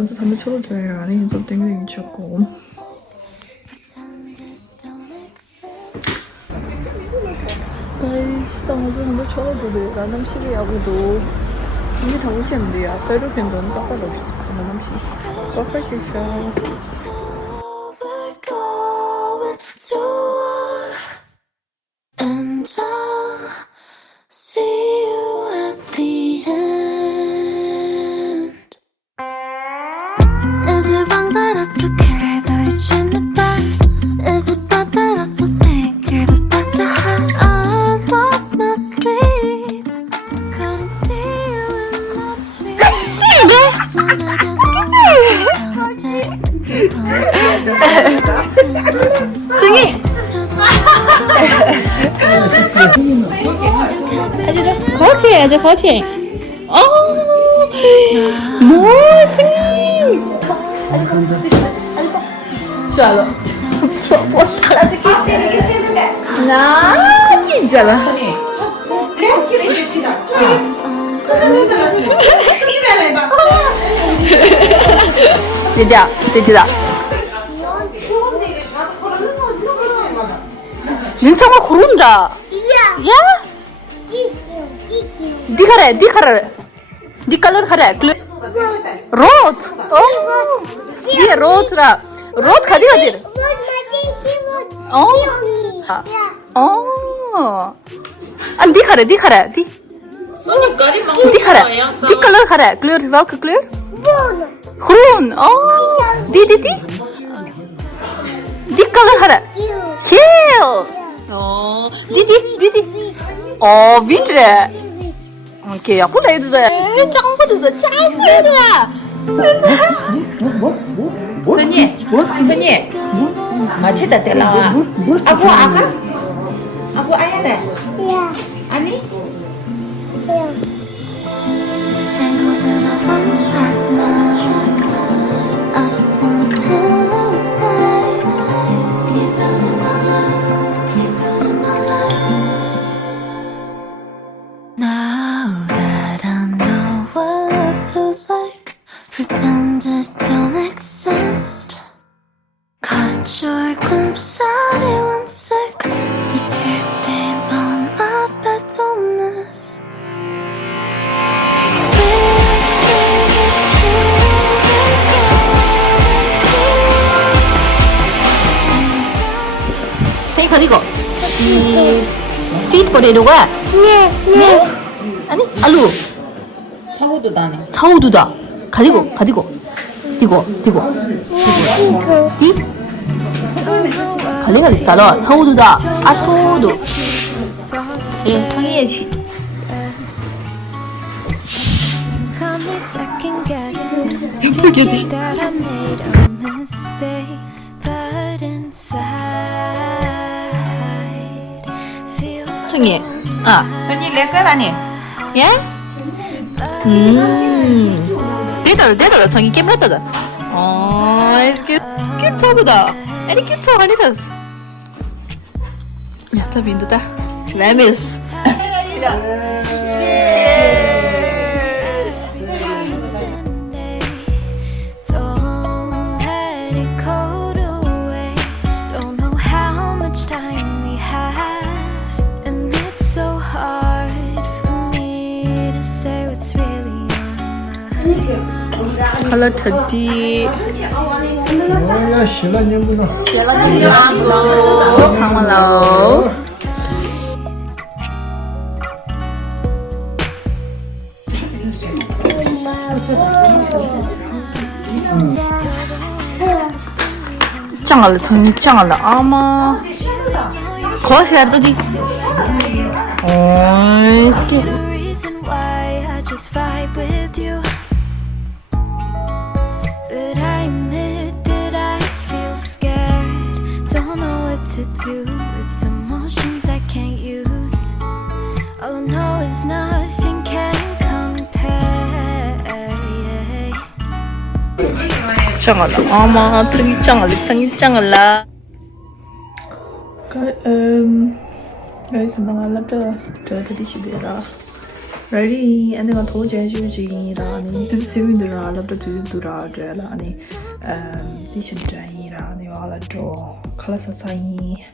绳子他们抽出来了，那种等于吃过。绳子他们抽了不得，那东西要不多。你看我见的呀，塞着片段打发了，那东西，打发就行。 And I'll see you at the end. Is it wrong that I still care that you trimmed it back? Is it bad that I still think you're the best I had? I lost my sleep, couldn't see you in my dreams. When I get lost, 아주 거치해, 아주 거치. 뭐지? 算了，我下来就给那你这了。弟弟，弟弟的。 ninsamma khurunda ya di khare di color khare rot oh di rot ra rot khadi hadir oh oh an di khare di color khare clear walk clear khurun oh di color khare here 디디 비트래 오케이 야구다 해도돼 짱구다 선이 마치다 때라와 아구 아야 돼 아니 Tangled in a one-track mind. I just wanna feel inside. Keep running my life, keep running my life. Now that I know what love feels like, pretend it don't exist. Caught your glimpse at 816. The tear stains on my bed don't miss. 생이 가디고 이 스위트 포테이토가 네 아니 알루 차우두다 가디고 디고 디 갈리가 있어라 차우두다 아초도 예 청해야지 Got me second guessing, thinking that I made a mistake, but inside feels 청해 아 선이 내 거라니 예? 대달 청이 깨물었다 이렇게 낄쳐보다 아니 낄쳐 하니셨어 야 타빈도다 레미스 Don't let it go to waste. Don't know how much time we have, and it's so hard for me to say what's really on my mind. 컬러 터디 뭐야 신라님구나. 상말로 짱알라 성이 짱알라 아마 거시야르디 어이 스키 The reason why I just vibe with you, but I admit that I feel scared. Don't know what to do with emotions I can't use. All I know is nothing can compare. 짱알라 아마 성이 짱알라 cái semangat lắm đó trời cái đi xịt ra ready and then told you ji da ni tu simin dura la tu dura de la ni di shin zhan ra ni wa la zhou kala sa sa yi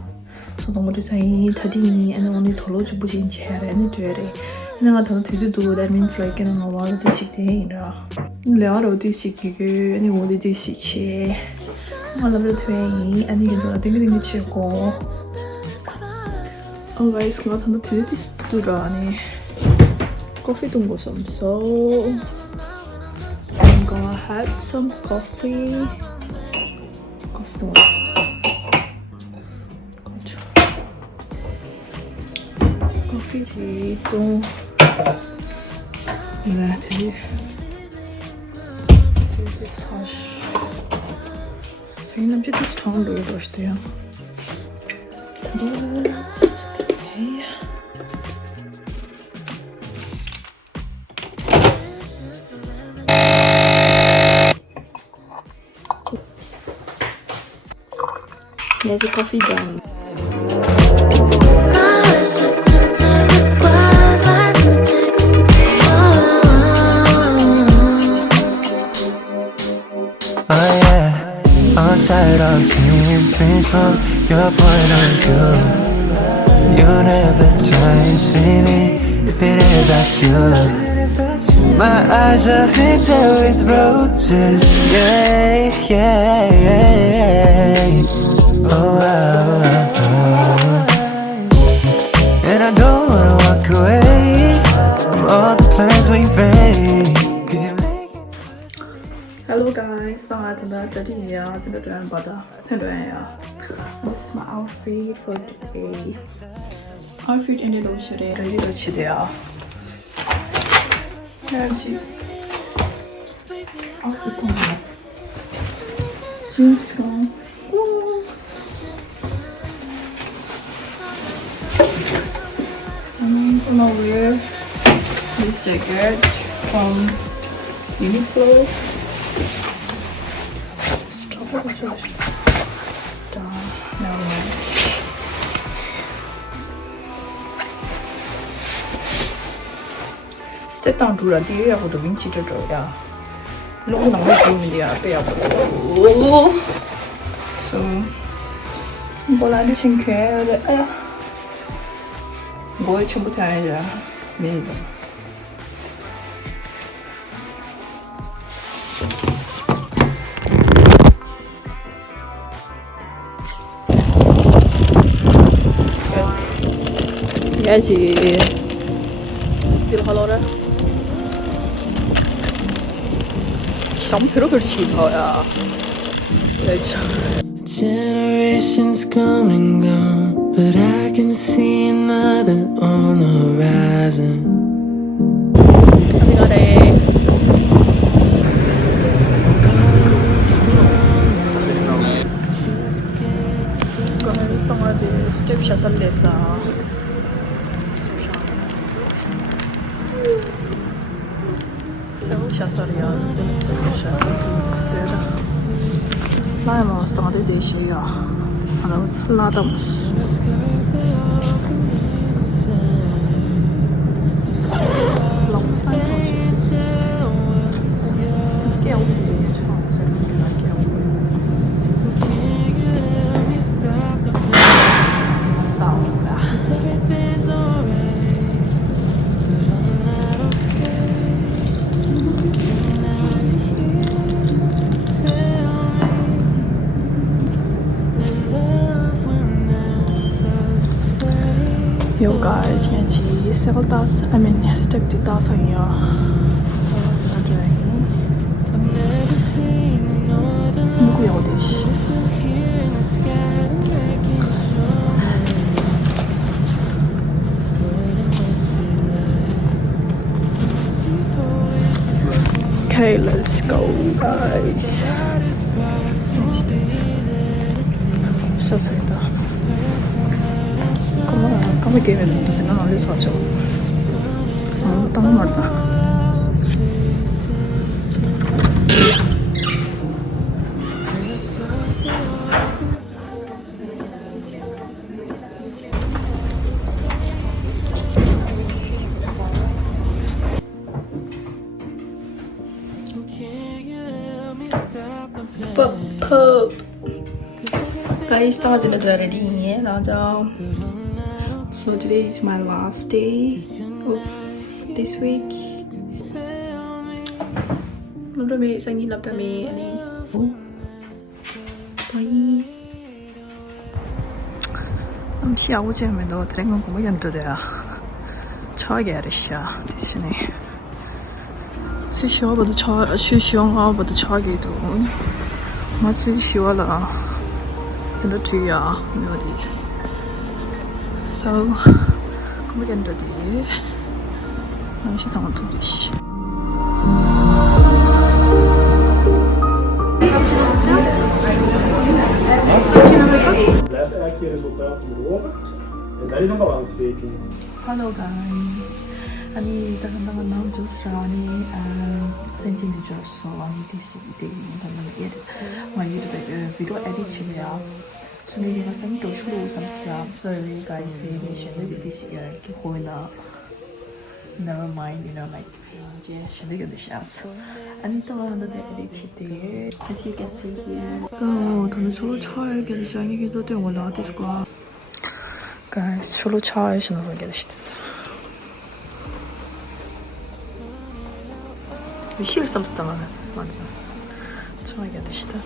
so dong zhe sai yi ta di ni and then only tolo ju bu xin che re ni zhe re and then ta tu du that means like and then wa la di xi de ra le ro di xi ge ge ni wo di xi che wa la de tue yi and then de ding che ko oh guys nga ta tu di dura ni coffee don't go some so I'm gonna have some coffee don't coffee tea don't let it this is hush 저희는 피트스 타운로 이러시대요 okay there's a coffee done. My heart's just tinted with wild lies and oh yeah, I'm tired of seeing things from your point of view. You never try and see me if it is that you. My eyes are tinted with roses, yeah, yeah, yeah. Oh, and I don't wanna walk away from all the plans we made. 'Cause you make it. Hello guys, selamat datang di ya, tidak pada ya. This is my outfit for today. Outfit ini lo sudah ready lo sudah. Jadi, outfit mana? Jeans kan? I'm gonna wear this jacket from Uniqlo. Stop it, now set down to the deer or the winchi to draw ya. Look on the idea, so Bolandi Shinke, boy Chubutaya, Middle. Yes, till hello. 샴푸로 그렇지 더야. Generations come and go, but I can see another on the horizon. 어디 가래? Come visto di stupscia salvezza. Şasarıya, denizde şasarıya. Laima stade değişiyor. Ana ladamız. Yo guys, 天气小大，I mean step 的大上呀。不要的是。Okay, let's go, guys. 小声的。Come che mi se no non le so, non stanno morta. Guys, started already. So today is my last day of this week. Lúc đó sang nhìn lập ra mẹ này. Bye. 下午见面到，突然间我们认得的啊，吵架的些，就是呢。最小把它吵，最小啊把它吵给到，我最小了，真的追啊，没有的。So，我们认得的，那是怎么做的些？ Blijf elke keer resultaat erover. En dat is een balansrekening. Hallo guys. 아니 다른 나온 조스라니 센티니 조스 아니 디시디 다른 예. 많이 비디오 에디팅이야. 저는 이거 생도 출로 삼스야. Sorry guys, maybe should this year to hoina. Never mind, you know, like 이제 should get the shots. And 또 하나 더 에디팅. As you can see here. 또 저는 출로 차에 계시는 얘기도 좀 올라왔을까. Guys, 출로 차에 신호를 계시다. 힐 삼스다만 맞아. 차에 계시다.